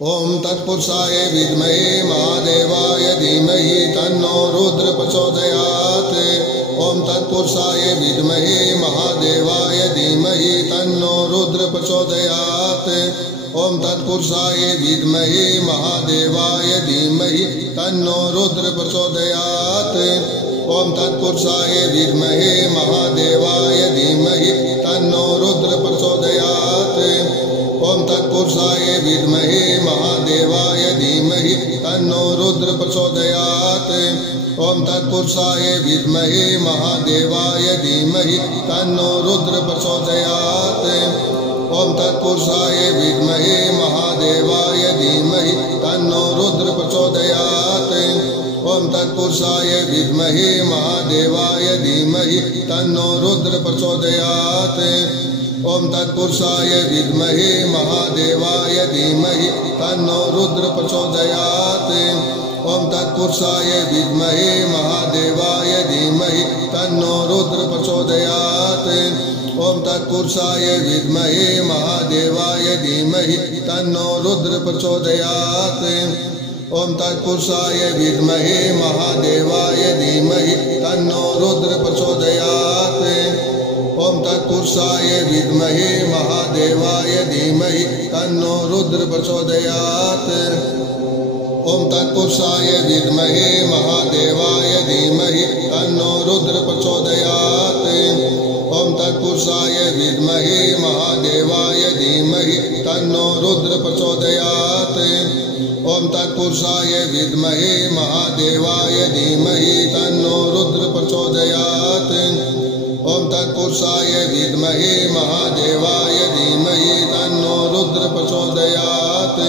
ओम तत्पुरुषाय विद्महे महादेवाय धीमहि तन्नो रुद्र प्रचोदयात्। ओम तत्पुरुषाय विद्महे महादेवाय धीमहि तन्नो रुद्र प्रचोदयात्। ओम तत्पुरुषाय विद्महे महादेवाय धीमहि तन्नो रुद्र प्रचोदयात्। ओम तत्पुरुषाय विद्महे महादेवाय धीमहि तन्नो रुद्र प्रचोदयात्। ओम तत्पुरुषाय विद्महे महादेवाय धीमहि तन्नो रुद्र प्रचोदयात्। ओम तत्पुरुषाय विद्महे महादेवाय धीमहि तन्नो रुद्र प्रचोदयात्। ओम तत्पुरुषाय विद्महे महादेवाय धीमहि तन्नो रुद्र प्रचोदयात्। ओम तत्पुरुषाय विद्महे महादेवाय धीमहि तन्नो रुद्र प्रचोदयात्। ओम तत्पुरुषाय विद्महे महादेवाय धीमहि तन्नो रुद्र प्रचोदयात्। ओम तत्पुरुषाय विद्महे महादेवाय धीमहि तन्नो रुद्र प्रचोदयात्। ओम तत्पुरुषाय विद्महे महादेवाय धीमहि तन्नो रुद्र प्रचोदयात्। ओम तत्पुरुषाय विद्महे महादेवाय धीमहि तन्नो रुद्र प्रचोदयात्। ओम तत्पुरुषाय विद्महे महादेवाय धीमहि तन्नो रुद्र प्रचोदयात्। ओम तत्पुरुषाय विद्महे महादेवाय धीमहि तन्नो रुद्र प्रचोदयात्। ओम तत्पुरुषाय विद्महे महादेवाय धीमहि तन्नो रुद्र प्रचोदयात्। ओम तत्पुरुषाय विद्महे महादेवाय धीमहि तन्नो रुद्र प्रचोदयात्। ओम तत्पुरुषाय विद्महे महादेवाय धीमहि तन्नो रुद्र प्रचोदयात्।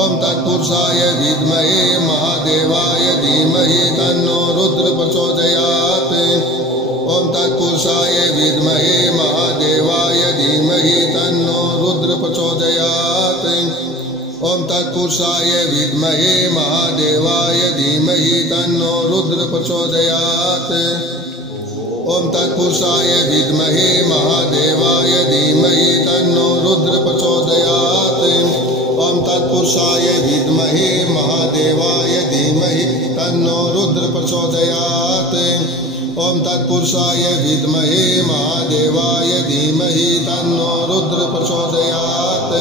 ओम तत्पुरुषाय विद्महे महादेवाय धीमहि तन्नो रुद्र प्रचोदयात्। ओम तत्पुरुषाय विद्महे महादेवाय धीमहि तन्नो रुद्र प्रचोदयात्। ओम तत्पुरुषाय विद्महे महादेवाय धीमहि तन्नो रुद्र प्रचोदयात्। ओम तत्पुरुषाय विद्महे महादेवाय धीमहि तन्नो रुद्र प्रचोदयात्। ओम तत्पुरुषाय विद्महे महादेवाय धीमहि तन्नो रुद्र प्रचोदयात्। ओम तत्पुरुषाय विद्महे महादेवाय धीमहि तन्नो रुद्र प्रचोदयात्।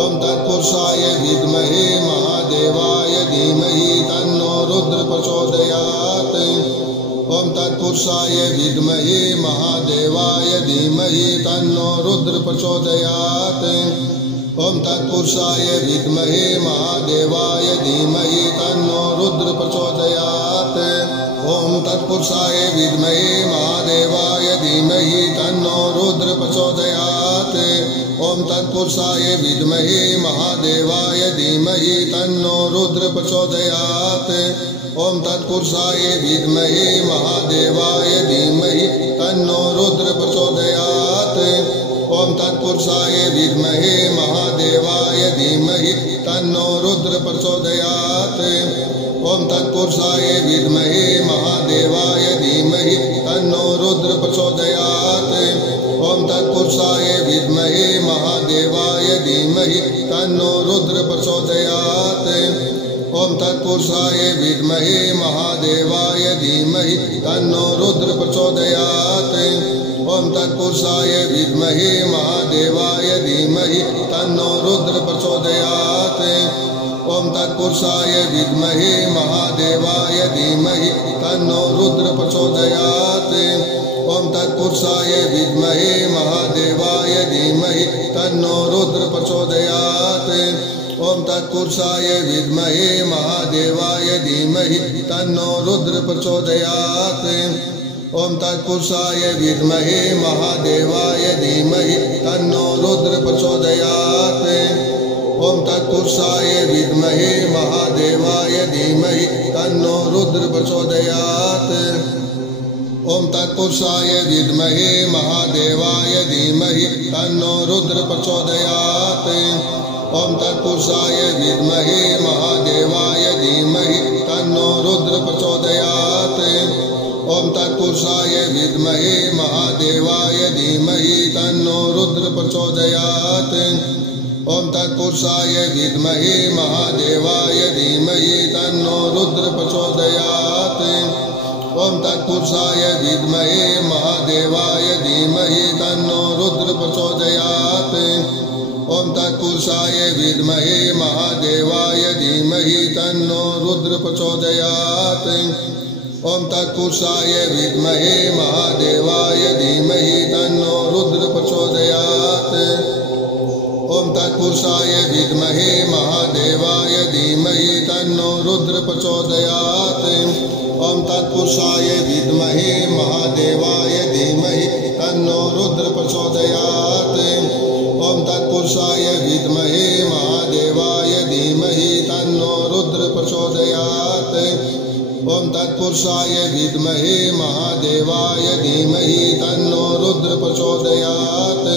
ओम तत्पुरुषाय विद्महे महादेवाय धीमहि तन्नो रुद्र प्रचोदयात्। ओम तत्पुरुषाय विद्महे महादेवाय धीमहि तन्नो रुद्र प्रचोदयात्। ओम तत्पुरुषाय विद्महे महादेवाय धीमहि तन्नो रुद्र प्रचोदयात्। ओम तत्पुरुषाय विद्महे महादेवाय धीमहि तन्नो रुद्र प्रचोदयात्। ओम तत्पुरुषाय विद्महे महादेवाय धीमहि तन्नो रुद्र प्रचोदयात्। ओम तत्पुरुषाय विद्महे महादेवाय धीमहि तन्नो रुद्र प्रचोदयात्। ओम तत्पुरुषाय विद्महे महादेवाय धीमहि तन्नो रुद्र प्रचोदयात्। ओम तत्पुरुषाय विद्महे महादेवाय धीमहि तन्नो रुद्र प्रचोदयात्। ओम तत्पुरुषाय विद्महे महादेवाय धीमहि तन्नो रुद्र प्रचोदयात्। ओम तत्पुरुषाय विद्महे महादेवाय धीमहि तन्नो रुद्र प्रचोदयात्। ओम तत्पुरुषाय विद्महे महादेवाय धीमहि तन्नो रुद्र प्रचोदयात्। ओम तत्पुरुषाय विद्महे महादेवाय धीमहि तन्नो रुद्र प्रचोदयात्। ओम तत्पुरुषाय विद्महे महादेवाय धीमहि तन्नो रुद्र प्रचोदयात्। ओम तत्पुरुषाय विद्महे महादेवाय धीमहि तन्नो रुद्र प्रचोदयात्। ओम तत्पुरुषाय विद्महे महादेवाय धीमहि तन्नो रुद्र प्रचोदयात्। ओम तत्पुरुषाय विद्महे महादेवाय धीमहि तन्नो रुद्र प्रचोदयात्। ओम तत्पुरुषाय विद्महे महादेवाय धीमहि तन्नो रुद्र प्रचोदयात्। ओम तत्पुरुषाय विद्महे महादेवाय धीमहि तन्नो रुद्र प्रचोदयात्। ओम तत्पुरुषाय विद्महे महादेवाय धीमहि तन्नो रुद्र प्रचोदयात्। ओम तत्पुरुषाय विद्महे महादेवाय धीमहि तन्नो रुद्र प्रचोदयात्। ओम तत्पुरुषाय विद्महे महादेवाय धीमहि तन्नो रुद्र प्रचोदयात्। ओम तत्पुरुषाय विद्महे महादेवाय धीमहि तन्नो रुद्र प्रचोदयात्। ओम तत्पुरुषाय विद्महे महादेवाय धीमहि तन्नो रुद्र प्रचोदयात्। ओम तत्पुरुषाय विद्महे महादेवाय धीमहि तन्नो रुद्र प्रचोदयात्। ओम तत्पुरुषाय विद्महे महादेवाय धीमहि तन्नो रुद्र प्रचोदयात्। ओम तत्पुरुषाय विद्महे महादेवाय धीमहि तन्नो रुद्र प्रचोदयात्। ओम तत्पुरुषाय विद्महे महादेवाय धीमहि तन्नो रुद्र प्रचोदयात्।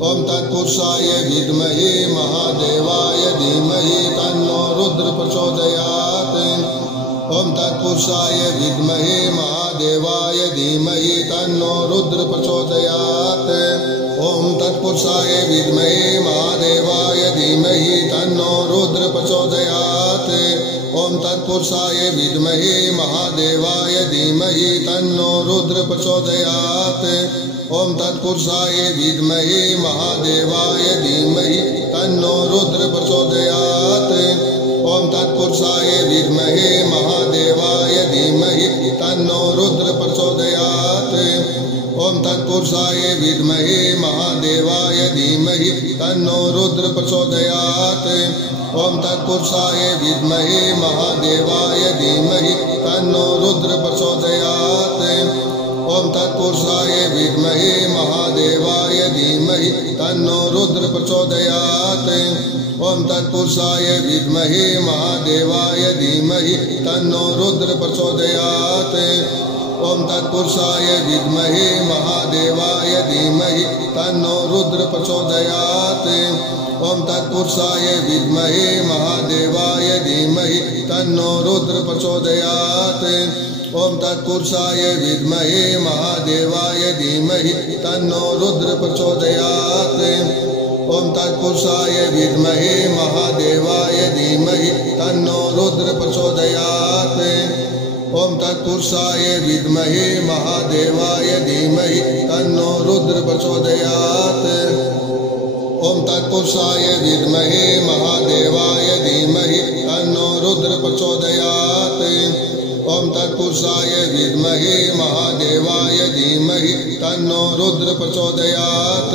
ओम तत्पुरुषाय विद्महे महादेवाय धीमहि तन्नो रुद्र प्रचोदयात्। ओम तत्पुरुषाय विद्महे महादेवाय धीमहि तन्नो रुद्र प्रचोदयात्। ओम तत्पुरुषाय विद्महे महादेवाय धीमहि तन्नो रुद्र प्रचोदयात्। ओम तत्पुरुषाय विद्महे महादेवाय धीमहि तन्नो रुद्र प्रचोदयात्। ओम तत्पुरुषाय विद्महे महादेवाय धीमहि तन्नो रुद्र प्रचोदयात्। ओम तत्पुरुषाय विद्महे महादेवाय धीमहि तन्नो रुद्र प्रचोदयात्। ओम तत्पुरुषाय विद्महे महादेवाय धीमहि तन्नो रुद्र प्रचोदयात्। ओम तत्पुरुषाय विद्महे महादेवाय धीमहि तन्नो रुद्र प्रचोदयात्। ओम तत्पुरुषाय विद्महे महादेवाय धीमहि तन्नो रुद्र प्रचोदयात्। ओम तत्पुरुषाय विद्महे महादेवाय धीमहि तन्नो रुद्र प्रचोदयात्। ओम तत्पुरुषाय विद्महे महादेवाय धीमहि तन्नो रुद्र प्रचोदयात्। ओम तत्पुरुषाय विद्महे महादेवाय धीमहि तन्नो रुद्र प्रचोदयात्। ओम तत्पुरुषाय विद्महे महादेवाय धीमहि तन्नो रुद्र प्रचोदयात्। ओम तत्पुरुषाय विद्महे महादेवाय धीमहि तन्नो रुद्र प्रचोदयात्। ओम तत्पुरुषाय विद्महे महादेवाय धीमहि तन्नो रुद्र प्रचोदयात्। ओम तत्पुरुषाय विद्महे महादेवाय धीमहि तन्नो रुद्र प्रचोदयात्। ओम तत्पुरुषाय विद्महे महादेवाय धीमहि तन्नो रुद्र प्रचोदयात्।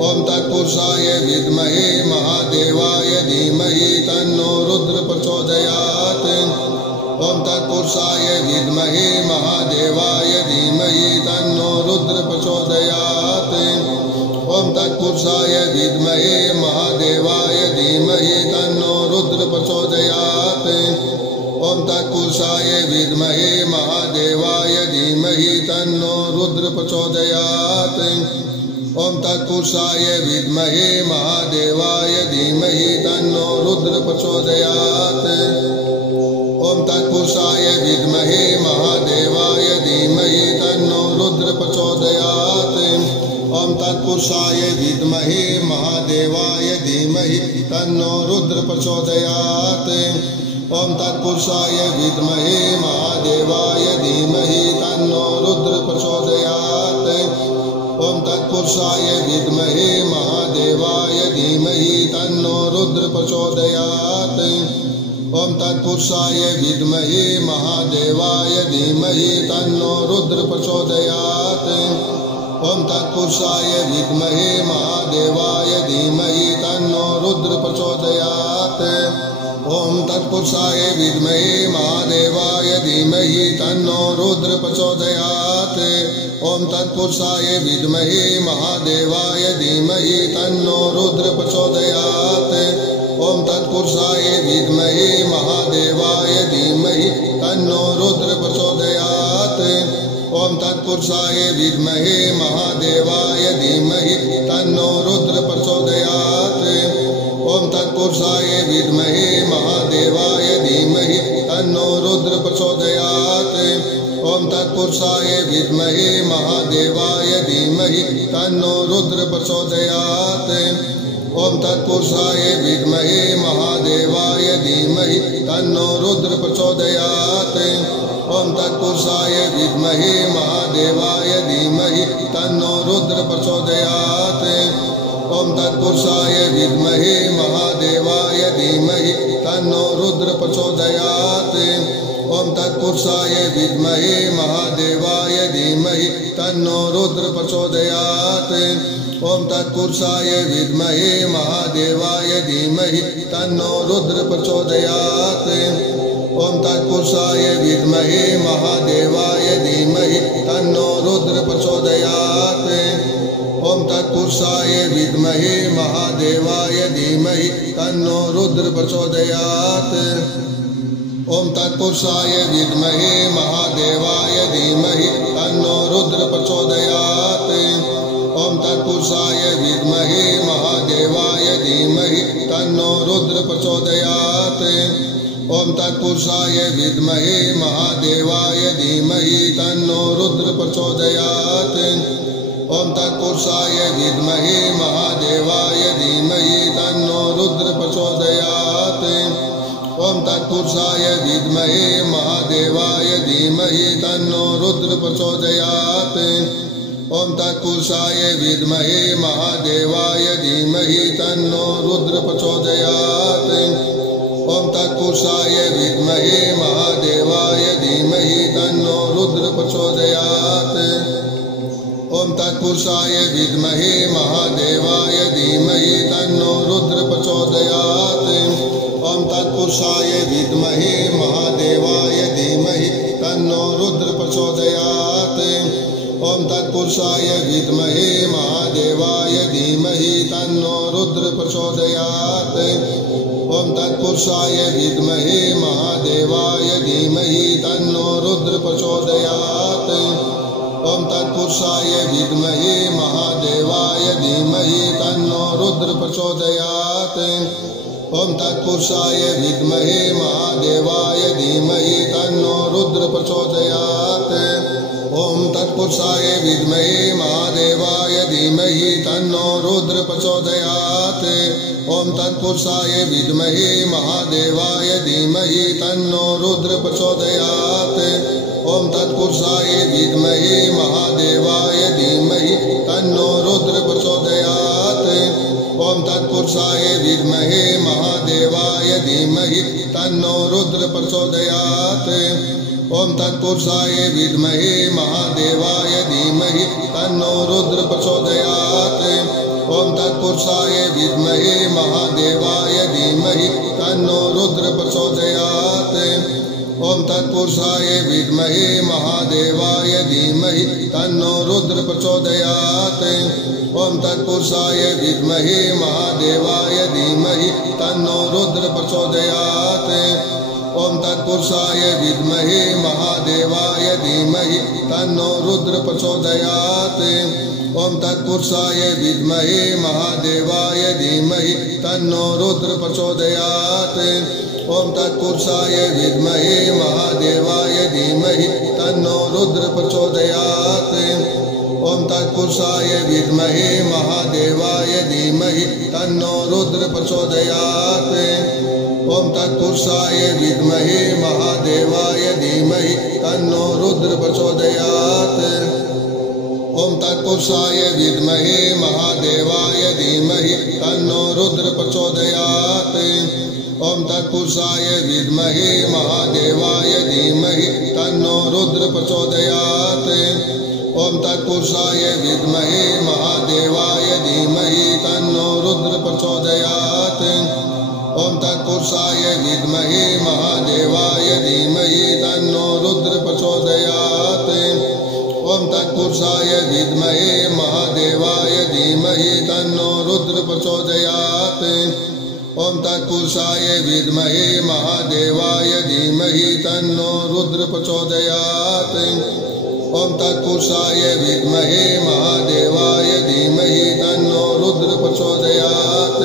ओम तत्पुरुषाय विद्महे महादेवाय धीमहि तन्नो रुद्र प्रचोदयात्। ओम तत्पुरुषाय विद्महे महादेवाय धीमहि तन्नो रुद्र प्रचोदयात्। ओम तत्पुरुषाय विद्महे महादेवाय धीमहि तन्नो रुद्र प्रचोदयात्। ओम तत्पुरुषाय विद्महे महादेवाय धीमहि तन्नो रुद्र प्रचोदयात्। ओम तत्पुरुषाय विद्महे महादेवाय धीमहि तन्नो रुद्र प्रचोदयात्। ओम तत्पुरुषाय विद्महे महादेवाय धीमहि तन्नो रुद्र प्रचोदयात्। ओम तत्पुरुषाय विद्महे महादेवाय धीमहि तन्नो रुद्र प्रचोदयात्। ओम तत्पुरुषाय विद्महे महादेवाय धीमहि तन्नो रुद्र प्रचोदयात्। ओम तत्पुरुषाय विद्महे महादेवाय धीमहि तन्नो रुद्र प्रचोदयात्। ओम तत्पुरुषाय विद्महे महादेवाय धीमहि तन्नो रुद्र प्रचोदयात्। ओम तत्पुरुषाय विद्महे महादेवाय धीमहि तन्नो रुद्र प्रचोदयात्। ओम तत्पुरुषाय विद्महे महादेवाय धीमहि तन्नो रुद्र प्रचोदयात्। ओम तत्पुरुषाय विद्महे महादेवाय धीमहि तन्नो रुद्र प्रचोदयात्। ओम तत्पुरुषाय विद्महे महादेवाय धीमहि तन्नो रुद्र प्रचोदयात्। ओम तत्पुरुषाय विद्महे महादेवाय धीमहि तन्नो रुद्र प्रचोदयात्। ओम तत्पुरुषाय विद्महे महादेवाय धीमहि तन्नो रुद्र प्रचोदयात्। ओम तत्पुरुषाय विद्महे महादेवाय धीमहि तन्नो रुद्र प्रचोदयात्। ओम तत्पुरुषाय विद्महे महादेवाय धीमहि तन्नो रुद्र प्रचोदयात्। ओम तत्पुरुषाय विद्महे महादेवाय धीमहि तन्नो रुद्र प्रचोदयात्। ओम तत्पुरुषाय विद्महे महादेवाय धीमहि तन्नो रुद्र प्रचोदयात्। ओम तत्पुरुषाय विद्महे महादेवाय धीमहि तन्नो रुद्र प्रचोदयात्। ओम तत्पुरुषाय विद्महे महादेवाय धीमहि तन्नो रुद्र प्रचोदयात्। ओम तत्पुरुषाय विद्महे महादेवाय धीमहि तन्नो रुद्र प्रचोदयात्। ओम तत्पुरुषाय विद्महे महादेवाय धीमहि तन्नो रुद्र प्रचोदयात्। ओम तत्पुरुषाय विद्महे महादेवाय धीमहि तन्नो रुद्र प्रचोदयात्। ओम तत्पुरुषाय विद्महे महादेवाय धीमहि तन्नो रुद्र प्रचोदयात्। ओम तत्पुरुषाय विद्महे महादेवाय धीमहि तन्नो रुद्र प्रचोदयात्। ओम तत्पुरुषाय विद्महे महादेवाय धीमहि तन्नो रुद्र प्रचोदयात्। ओम तत्पुरुषाय विद्महे महादेवाय धीमहि तन्नो रुद्र प्रचोदयात्। ओम तत्पुरुषाय विद्महे महादेवाय धीमहि तन्नो रुद्र प्रचोदयात्। ओम तत्पुरुषाय विद्महे महादेवाय धीमहि तन्नो रुद्र प्रचोदयात्। ओम तत्पुरुषाय विद्महे महादेवाय धीमहि तन्नो रुद्र प्रचोदयात्। ओम तत्पुरुषाय विद्महे महादेवाय धीमहि तन्नो रुद्र प्रचोदयात्। ओम तत्पुरुषाय विद्महे महादेवाय धीमहि तन्नो रुद्र प्रचोदयात्। ओम तत्पुरुषाय विद्महे महादेवाय धीमहि तन्नो रुद्र प्रचोदयात्। ओम तत्पुरुषाय विद्महे महादेवाय धीमहि तन्नो रुद्र प्रचोदयात्। ओम तत्पुरुषाय विद्महे महादेवाय धीमहि तन्नो रुद्र प्रचोदयात्। ओम तत्पुरुषाय विद्महे महादेवाय धीमहि तन्नो रुद्र प्रचोदयात्। ओम तत्पुरुषाय विद्महे महादेवाय धीमहि तन्नो रुद्र प्रचोदयात्। ओम तत्पुरुषाय विद्महे महादेवाय धीमहि तन्नो रुद्र प्रचोदयात्। ओम तत्पुरुषाय विद्महे महादेवाय धीमहि तन्नो रुद्र प्रचोदयात्। ओम तत्पुरुषाय विद्महे महादेवाय धीमहि तन्नो रुद्र प्रचोदयात्। ओम तत्पुरुषाय विद्महे महादेवाय धीमहि तन्नो रुद्र प्रचोदयात्। ओम तत्पुरुषाय विद्महे महादेवाय धीमहि तन्नो रुद्र प्रचोदयात्। ओम तत्पुरुषाय विद्महे महादेवाय धीमहि तन्नो रुद्र प्रचोदयात्। ओम तत्पुरुषाय विद्महे महादेवाय धीमहि तन्नो रुद्र प्रचोदयात्। ओम तत्पुरुषाय विद्महे महादेवाय धीमहि तन्नो रुद्र प्रचोदयात्। ओम तत्पुरुषाय विद्महे महादेवाय धीमहि तन्नो रुद्र प्रचोदयात्। ओम तत्पुरुषाय विद्महे महादेवाय धीमहि तन्नो रुद्र प्रचोदयात्। ओम तत्पुरुषाय विद्महे महादेवाय धीमहि तन्नो रुद्र प्रचोदयात्। ओम तत्पुरुषाय विद्महे महादेवाय धीमहि तन्नो रुद्र प्रचोदयात्। ओम तत्पुरुषाय विद्महे महादेवाय धीमहि तन्नो रुद्र प्रचोदयात्। ओम तत्पुरुषाय विद्महे महादेवाय धीमहि तन्नो रुद्र प्रचोदयात्। ओम तत्पुरुषाय विद्महे महादेवाय धीमहि तन्नो रुद्र प्रचोदयात्। ओम तत्पुरुषाय विद्महे महादेवाय धीमहि तन्नो रुद्र प्रचोदयात्। ओम तत्पुरुषाय विद्महे महादेवाय धीमहि तन्नो रुद्र प्रचोदयात्। ओम तत्पुरुषाय विद्महे महादेवाय धीमहि तन्नो रुद्र प्रचोदयात्।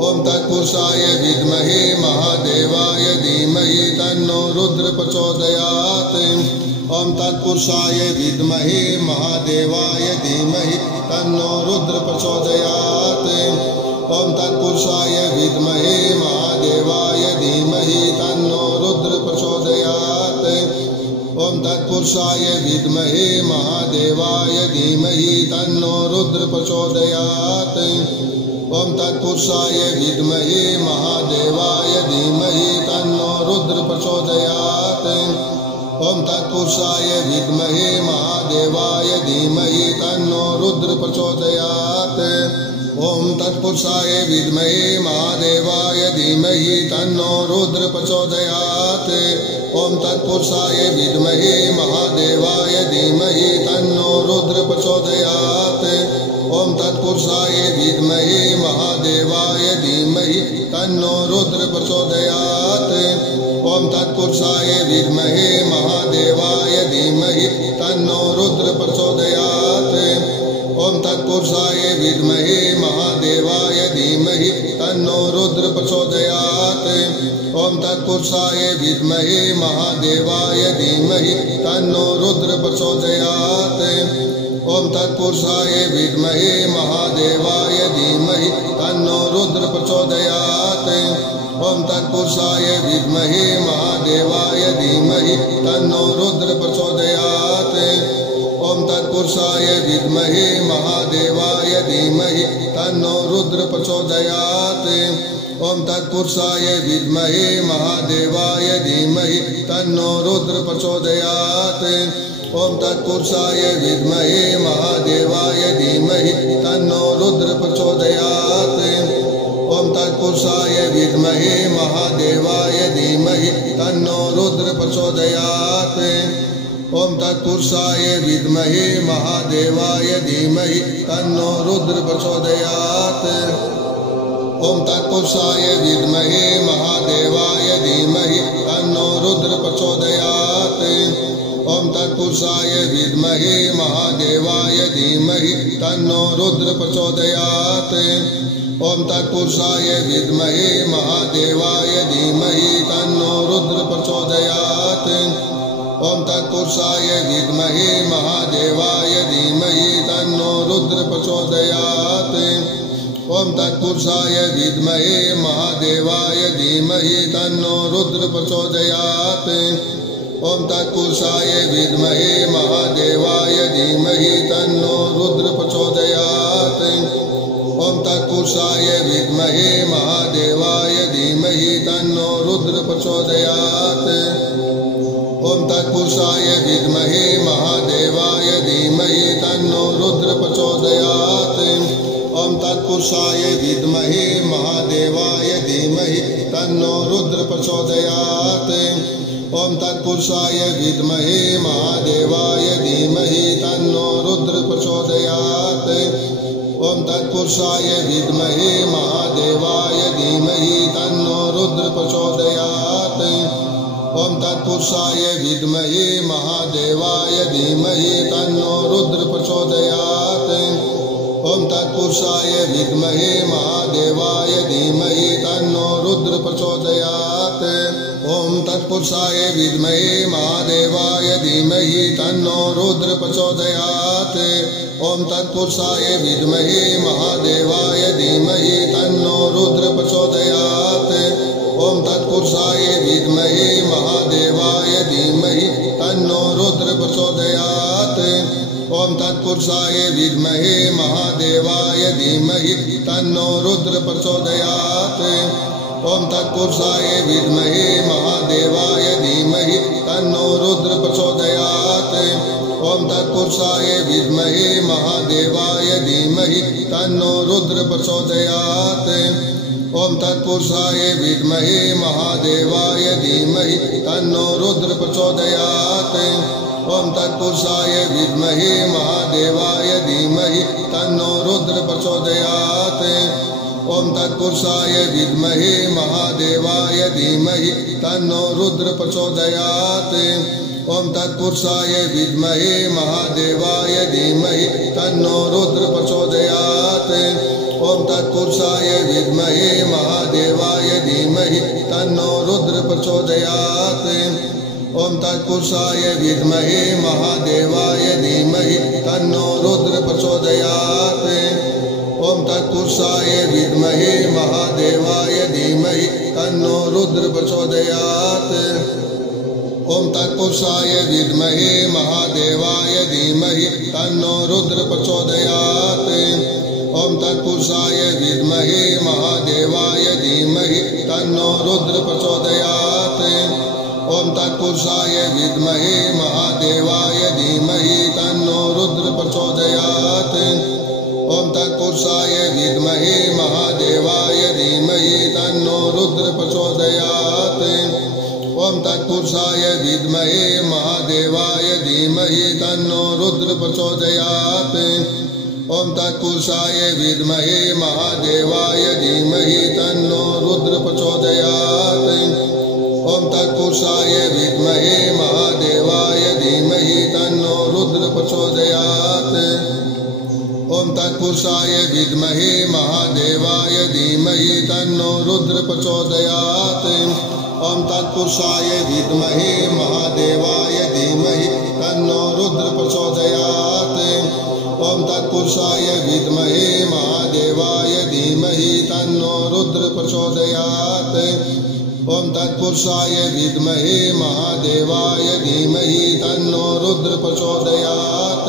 ओम तत्पुरुषाय विद्महे महादेवाय धीमहि तन्नो रुद्र प्रचोदयात्। ओम तत्पुरुषाय विद्महे महादेवाय धीमहि तन्नो रुद्र प्रचोदयात्। ओम तत्पुरुषाय विद्महे महादेवाय धीमहि तन्नो रुद्र प्रचोदयात्। ओम तत्पुरुषाय विद्महे महादेवाय धीमहि तन्नो रुद्र प्रचोदयात्। ओम तत्पुरुषाय विद्महे महादेवाय धीमहि तन्नो रुद्र प्रचोदयात्। ओम तत्पुरुषाय विद्महे महादेवाय धीमहि तन्नो रुद्र प्रचोदयात्। ओम तत्पुरुषाय विद्महे महादेवाय धीमहि तन्नो रुद्र प्रचोदयात्। ओम तत्पुरुषाय विद्महे महादेवाय धीमहि तन्नो रुद्र प्रचोदयात्। ओम तत्पुरुषाय विद्महे महादेवाय धीमहि तन्नो रुद्र प्रचोदयात्। ओम तत्पुरुषाय विद्महे महादेवाय धीमहि तन्नो रुद्र प्रचोदयात्। ओम तत्पुरुषाय विद्महे महादेवाय धीमहि तन्नो रुद्र प्रचोदयात्। ओम तत्पुरुषाय विद्महे महादेवाय धीमहि तन्नो रुद्र प्रचोदयात्। ओम तत्पुरुषाय विद्महे महादेवाय धीमहि तन्नो रुद्र प्रचोदयात्। ओम तत्पुरुषाय विद्महे महादेवाय धीमहि तन्नो रुद्र प्रचोदयात्। ओम तत्पुरुषाय विद्महे महादेवाय धीमहि तन्नो रुद्र प्रचोदयात्। ओम तत्पुरुषाय विद्महे महादेवाय धीमहि तन्नो रुद्र प्रचोदयात्। ओम तत्पुरुषाय विद्महे महादेवाय धीमहि तन्नो रुद्र प्रचोदयात्। ओम तत्पुरुषाय विद्महे महादेवाय धीमहि तन्नो रुद्र प्रचोदयात्। ओम तत्पुरुषाय विद्महे महादेवाय धीमहि तन्नो रुद्र प्रचोदयात्। ओम तत्पुरुषाय विद्महे महादेवाय धीमहि तन्नो रुद्र प्रचोदयात्। ओम तत्पुरुषाय विद्महे महादेवाय धीमहि तन्नो रुद्र प्रचोदयात्। ओम तत्पुरुषाय विद्महे महादेवाय धीमहि तन्नो रुद्र प्रचोदयात्। ओम तत्पुरुषाय विद्महे महादेवाय धीमहि तन्नो रुद्र प्रचोदयात्। ओम तत्पुरुषाय विद्महे महादेवाय धीमहि तन्नो रुद्र प्रचोदयात्। ओम तत्पुरुषाय विद्महे महादेवाय धीमहि तन्नो रुद्र प्रचोदयात्। ओम तत्पुरुषाय विद्महे महादेवाय धीमहि तन्नो रुद्र प्रचोदयात्। ओम तत्पुरुषाय विद्महे महादेवाय धीमहि तन्नो रुद्र प्रचोदयात्। ओम तत्पुरुषाय विद्महे महादेवाय धीमहि तन्नो रुद्र प्रचोदयात्। ओम तत्पुरुषाय विद्महे महादेवाय धीमहि तन्नो रुद्र प्रचोदयात्। ओम तत्पुरुषाय विद्महे महादेवाय धीमहि तन्नो रुद्र प्रचोदयात्। ओम तत्पुरुषाय विद्महे महादेवाय धीमहि तन्नो रुद्र प्रचोदयात्। ओम तत्पुरुषाय विद्महे महादेवाय धीमहि तन्नो रुद्र प्रचोदयात्। ओम तत्पुरुषाय विद्महे महादेवाय धीमहि तन्नो रुद्र प्रचोदयात्। ओम तत्पुरुषाय विद्महे महादेवाय धीमहि तन्नो रुद्र प्रचोदयात्। ओम तत्पुरुषाय विद्महे महादेवाय धीमहि तन्नो रुद्र प्रचोदयात्। ओम तत्पुरुषाय विद्महे महादेवाय धीमहि तन्नो रुद्र प्रचोदयात्। ओम तत्पुरुषाय विद्महे महादेवाय धीमहि तन्नो रुद्र प्रचोदयात्। ओम तत्पुरुषाय विद्महे महादेवाय धीमहि तन्नो रुद्र प्रचोदयात्। ओम तत्पुरुषाय विद्महे महादेवाय धीमहि तन्नो रुद्र प्रचोदयात्। ओम तत्पुरुषाय विद्महे महादेवाय धीमहि तन्नो रुद्र प्रचोदयात्। ओम तत्पुरुषाय विद्महे महादेवाय धीमहि तन्नो रुद्र प्रचोदयात्। ओम तत्पुरुषाय विद्महे महादेवाय धीमहि तन्नो रुद्र प्रचोदयात्। ओम तत्पुरुषाय विद्महे महादेवाय धीमहि तन्नो रुद्र प्रचोदयात्। ओम तत्पुरुषाय विद्महे महादेवाय धीमहि तन्नो रुद्र प्रचोदयात्। ओम तत्पुरुषाय विद्महे महादेवाय धीमहि तन्नो रुद्र प्रचोदयात्। ओम तत्पुरुषाय विद्महे महादेवाय धीमहि तन्नो रुद्र प्रचोदयात्। ओम तत्पुरुषाय विद्महे महादेवाय धीमहि तन्नो रुद्र प्रचोदयात्। ओम तत्पुरुषाय विद्महे महादेवाय धीमहि तन्नो रुद्र प्रचोदयात्। ओम तत्पुरुषाय विद्महे महादेवाय धीमहि तन्नो रुद्र प्रचोदयात्। ओम तत्पुरुषाय विद्महे महादेवाय धीमहि तन्नो रुद्र प्रचोदयात्। ओम तत्पुरुषाय विद्महे महादेवाय धीमहि तन्नो रुद्र प्रचोदयात्। ओम तत्पुरुषाय विद्महे महादेवाय धीमहि तन्नो रुद्र प्रचोदयात्। ओम तत्पुरुषाय विद्महे महादेवाय धीमहि तन्नो रुद्र प्रचोदयात्। ओम तत्पुरुषाय विद्महे महादेवाय धीमहि तन्नो रुद्र प्रचोदयात्। ओम तत्पुरुषाय विद्महे महादेवाय धीमहि तन्नो रुद्र प्रचोदयात्। ओम तत्पुरुषाय विद्महे महादेवाय धीमहि तन्नो रुद्र प्रचोदयात्।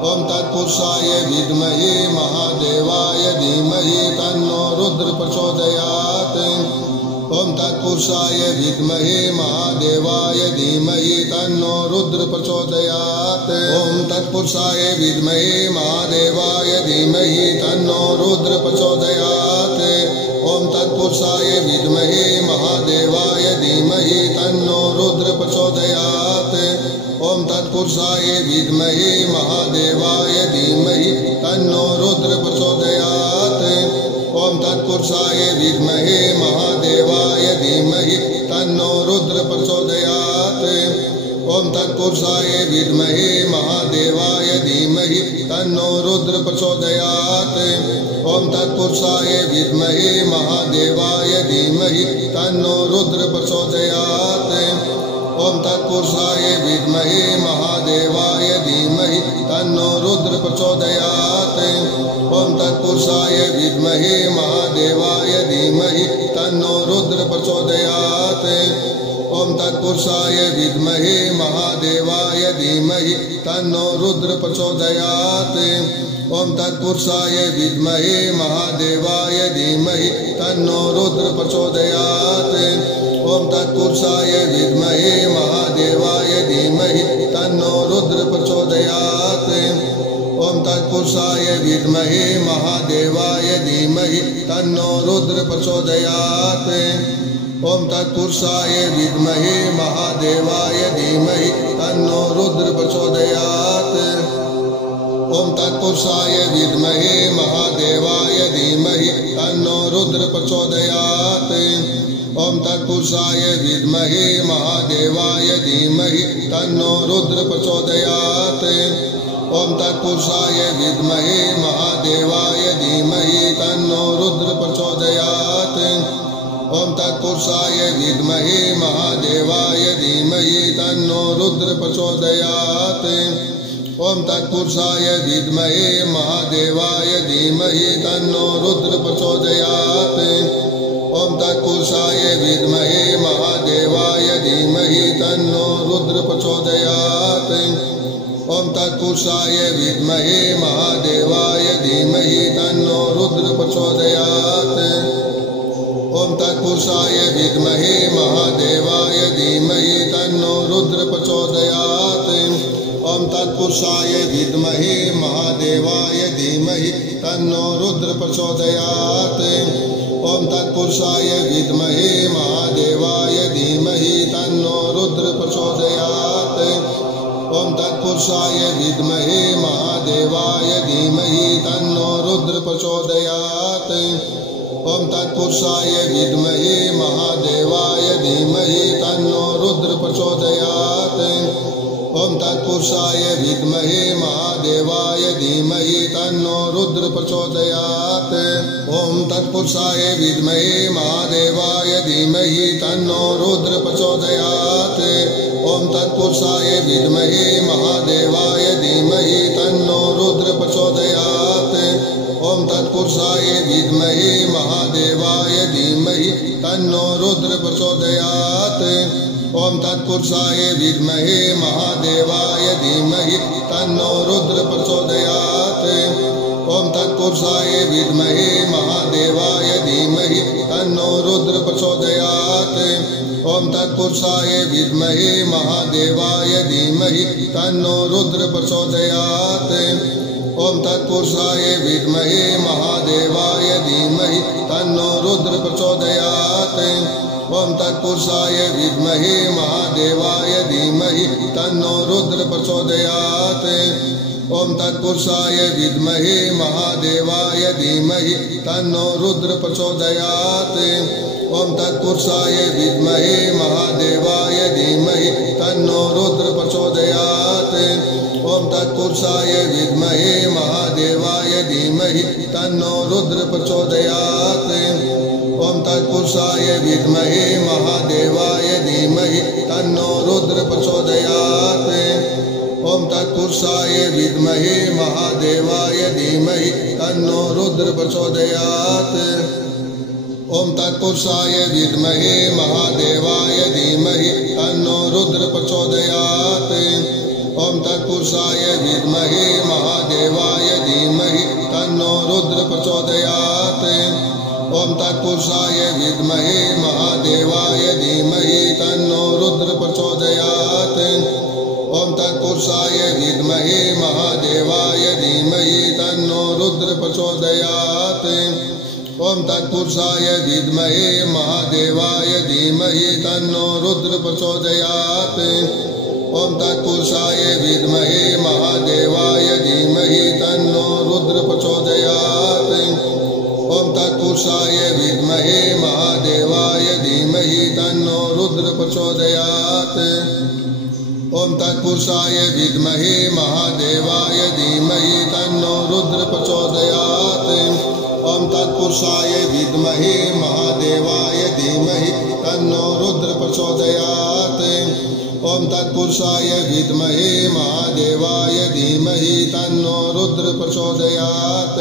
ओम तत्पुरुषाय विद्महे महादेवाय धीमहि तन्नो रुद्र प्रचोदयात्। ओम तत्पुरुषाय विद्महे महादेवाय धीमहि तन्नो रुद्र प्रचोदयात्। ओम तत्पुरुषाय विद्महे महादेवाय धीमहि तन्नो रुद्र प्रचोदयात्। ओम तत्पुरुषाय विद्महे महादेवाय धीमहि तन्नो रुद्र प्रचोदयात्। ओम तत्पुरुषाय विद्महे महादेवाय धीमहि तन्नो रुद्र प्रचोदयात्। ओम तत्पुरुषाय विद्महे महादेवाय धीमहि तन्नो रुद्र प्रचोदयात्। ओम तत्पुरुषाय विद्महे महादेवाय धीमहि तन्नो रुद्र प्रचोदयात्। ओम तत्पुरुषाय विद्महे महादेवाय धीमहि तन्नो रुद्र प्रचोदयात्। ओम तत्पुरुषाय विद्महे महादेवाय धीमहि तन्नो रुद्र प्रचोदयात्। ओम तत्पुरुषाय विद्महे महादेवाय धीमहि तन्नो रुद्र प्रचोदयात्। ओम तत्पुरुषाय विद्महे महादेवाय धीमहि तन्नो रुद्र प्रचोदयात्। ओम तत्पुरुषाय विद्महे महादेवाय धीमहि तन्नो रुद्र प्रचोदयात्। ओम तत्पुरुषाय विद्महे महादेवाय धीमहि तन्नो रुद्र प्रचोदयात्। ओम तत्पुरुषाय विद्महे महादेवाय धीमहि तन्नो रुद्र प्रचोदयात्। ओम तत्पुरुषाय विद्महे महादेवाय धीमहि तन्नो रुद्र प्रचोदयात्। ओम तत्पुरुषाय विद्महे महादेवाय धीमहि तन्नो रुद्र प्रचोदयात्। ओम तत्पुरुषाय विद्महे महादेवाय धीमहि तन्नो रुद्र प्रचोदयात्। ओम तत्पुरुषाय विद्महे महादेवाय धीमहि तन्नो रुद्र प्रचोदयात्। ओम तत्पुरुषाय विद्महे महादेवाय धीमहि तन्नो रुद्र प्रचोदयात्। ओम तत्पुरुषाय विद्महे महादेवाय धीमहि तन्नो रुद्र प्रचोदयात्। ओम तत्पुरुषाय विद्महे महादेवाय धीमहि तन्नो रुद्र प्रचोदयात्। ओम तत्पुरुषाय विद्महे महादेवाय धीमहि तन्नो रुद्र प्रचोदयात्। ओम तत्पुरुषाय विद्महे महादेवाय धीमहि तन्नो रुद्र प्रचोदयात्। ओम तत्पुरुषाय विद्महे महादेवाय धीमहि तन्नो रुद्र प्रचोदयात्। ओम तत्पुरुषाय विद्महे महादेवाय धीमहि तन्नो रुद्र प्रचोदयात्। ओम तत्पुरुषाय विद्महे महादेवाय धीमहि तन्नो रुद्र प्रचोदयात्। ओम तत्पुरुषाय विद्महे महादेवाय धीमहि तन्नो रुद्र प्रचोदयात्। ओम तत्पुरुषाय विद्महे महादेवाय धीमहि तन्नो रुद्र प्रचोदयात्। ओम तत्पुरुषाय विद्महे महादेवाय धीमहि तन्नो रुद्र प्रचोदयात्। ओम तत्पुरुषाय विद्महे महादेवाय धीमहि तन्नो रुद्र प्रचोदयात्। ओम तत्पुरुषाय विद्महे महादेवाय धीमहि तन्नो रुद्र प्रचोदयात्। ओम तत्पुरुषाय विद्महे महादेवाय धीमहि तन्नो रुद्र प्रचोदयात्। ओम तत्पुरुषाय विद्महे महादेवाय धीमहि तन्नो रुद्र प्रचोदयात्। ओम तत्पुरुषाय विद्महे महादेवाय धीमहि तन्नो रुद्र प्रचोदयात्। ओम तत्पुरुषाय विद्महे महादेवाय धीमहि तन्नो रुद्र प्रचोदयात्। ओम तत्पुरुषाय विद्महे महादेवाय धीमहि तन्नो रुद्र प्रचोदयात्। ओम तत्पुरुषाय विद्महे महादेवाय धीमहि तन्नो रुद्र प्रचोदयात्। ओम तत्पुरुषाय विद्महे महादेवाय धीमहि तन्नो रुद्र प्रचोदयात्। ओम तत्पुरुषाय विद्महे महादेवाय धीमहि तन्नो रुद्र प्रचोदयात्। ओम तत्पुरुषाय विद्महे महादेवाय धीमहि तन्नो रुद्र प्रचोदयात्। ओम तत्पुरुषाय विद्महे महादेवाय धीमहि तन्नो रुद्र प्रचोदयात्। ओम तत्पुरुषाय विद्महे महादेवाय धीमहि तन्नो रुद्र प्रचोदयात्। ओम तत्पुरुषाय विद्महे महादेवाय धीमहि तन्नो रुद्र प्रचोदयात्। ओम तत्पुरुषाय विद्महे महादेवाय धीमहि तन्नो रुद्र प्रचोदयात्। ओम तत्पुरुषाय विद्महे महादेवाय धीमहि तन्नो रुद्र प्रचोदयात्। ओम तत्पुरुषाय विद्महे महादेवाय धीमहि तन्नो रुद्र प्रचोदयात्। ओम तत्पुरुषाय विद्महे महादेवाय धीमहि तन्नो रुद्र प्रचोदयात्। ओम तत्पुरुषाय विद्महे महादेवाय धीमहि तन्नो रुद्र प्रचोदयात्। ओम तत्पुरुषाय विद्महे महादेवाय धीमहि तन्नो रुद्र प्रचोदयात्। ओम तत्पुरुषाय विद्महे महादेवाय धीमहि तन्नो रुद्र प्रचोदयात्। ओम तत्पुरुषाय विद्महे महादेवाय धीमहि तन्नो रुद्र प्रचोदयात्।